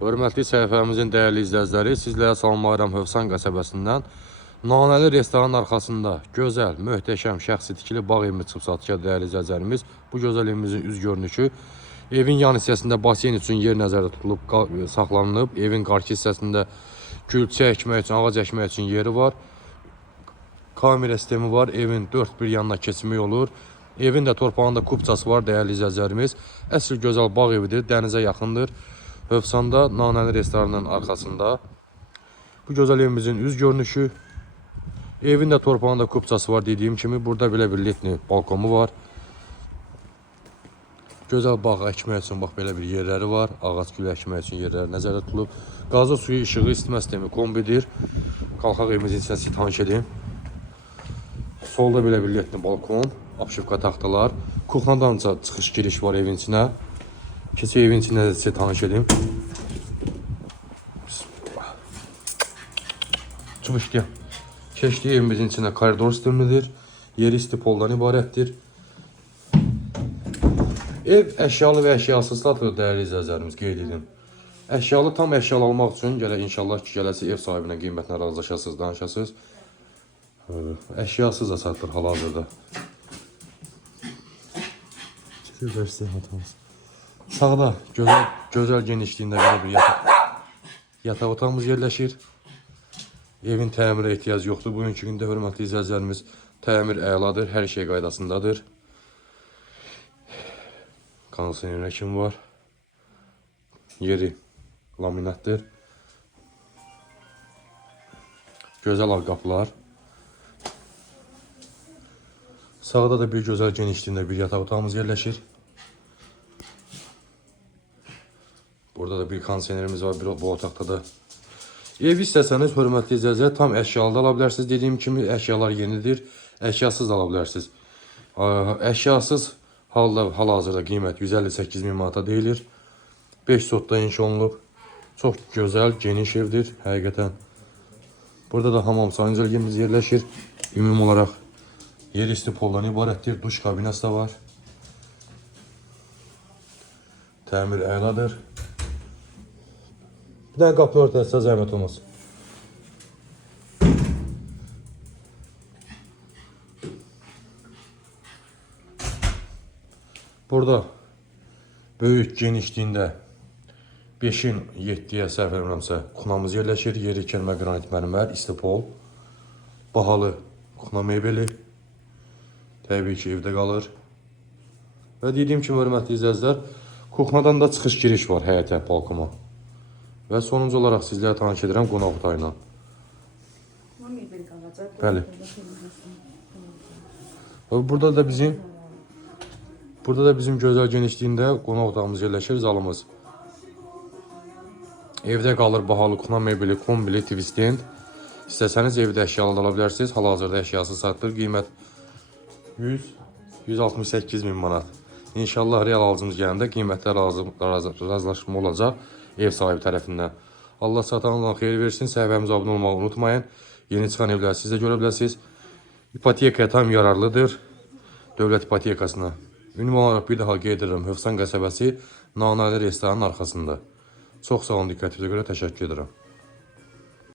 Hörmətli səhifəmizin dəyərli izləyiciləri, sizlərə salamlayıram Hövsan qəsəbəsindən. Nanəli restoranın arxasında gözəl, möhtəşəm, şəxsi tikili bağ evimiz çıxıb satışa dəyərli izləyicilərimiz. Bu gözəl evimizin üz görünüşü. Evin yan hissəsində basen üçün yer nəzərdə tutulub, saxlanılıb. Evin qarşı hissəsində gülçə əkmək üçün, ağac əkmək üçün yeri var. Kamera sistemi var. Evin dörd bir yanına keçmək olur. Evin də torpağında kupçası var dəyərli izləyicilərimiz. Əsl gözəl bağ evidir, dənizə yaxındır. Hövsanda Nanəli restoranının arxasında. Bu gözəl evimizin üz görünüşü. Evin də torpağında kupçası var dediyim kimi. Burada belə bir letni balkonu var. Gözəl bağ əkmək üçün bax belə bir yerləri var. Ağac gül əkmək üçün yerləri nəzərdə tutulub. Qazı suyu, işığı, isitmə sistemi kombidir. Qalxaq evimizin içində tanış edeyim. Solda belə bir letni balkon, apşivka taxtalar. Kuxnadan çıxış giriş var evin içinə. Keçək evin içində sizə tanış edeyim. Çıxışdı. Keçdik evimizin içində koridor sistemidir. Yeri istipoldan ibarətdir. Ev əşyalı və əşyasız satılır dəyərli izləyicilərimiz, qeyd edin. Əşyalı tam əşyalı almaq üçün inşallah ki gələcək ev sahibinə qiymətlə razılaşasınız, danışasınız. Əşyasız da satılır hal-hazırda. Sağda gözəl genişliyində belə bir yataq otağımız yerləşir. Evin təmirə ehtiyac yoxdur. Bugünkü gündə hörmətli izləyicilərimiz təmir əladır, hər şey qaydasındadır. Kondisioner kimi var. Yeri laminatdır. Gözəl ağ qapılar. Sağda da bir gözəl genişliyində bir yataq otağımız yerləşir. Burada da bir kondisionerimiz var bu otaqda da. Ev istəsəniz, hörmətli izləyicilər, tam əşyalı da ala bilərsiniz. Dediyim kimi əşyalar yenidir, əşyasız da ala bilərsiniz. Əşyasız hal-hazırda qiymət 158 min manata deyilir. 5 sotda inşa olunub. Çox gözəl, geniş evdir, həqiqətən. Burada da hamam sancalyemiz yerləşir. Ümumi olaraq yer istipoldan ibarətdir. Duş kabinası da var. Təmir əladır. Bir dənə qapını örtəsə zəhmət olmaz. Burada böyük genişliyində 5-in 7-yə səhv eləmirəmsə kuxnamız yerləşir. Yeri kəlmə qranit mərmər, istipol, bahalı kuxna mebeli. Təbii ki evdə qalır. Və dediyim kimi hörmətli izləyicilər, kuxnadan da çıxış giriş var həyətə, balkona. Və sonuncu olaraq sizlərə tanış edirəm qonaq otağı ilə. Bəli. Burada da bizim gözəl genişliyində qonaq otağımız yerləşir, zalımız. Evdə qalır bahalı kuxna mebeli, kombili, twistend. İstəsəniz evdə əşyalı da ala bilərsiniz. Hal-hazırda əşyası satılır. Qiymət 168 min manat. İnşallah real alıcımız gələndə qiymətlər razılaşma olacaq ev sahibi tərəfindən. Allah satanlardan xeyir versin. Səhifəmizə abunə olmağı unutmayın. Yeni çıxan evləri siz də görə bilərsiniz. İpotekaya tam yararlıdır. Dövlət ipotekasına. Ünvan olaraq bir daha qeyd edirəm. Hövsan qəsəbəsi Nanəli restoranın arxasında. Çox sağ olun, diqqətinizə görə təşəkkür edirəm.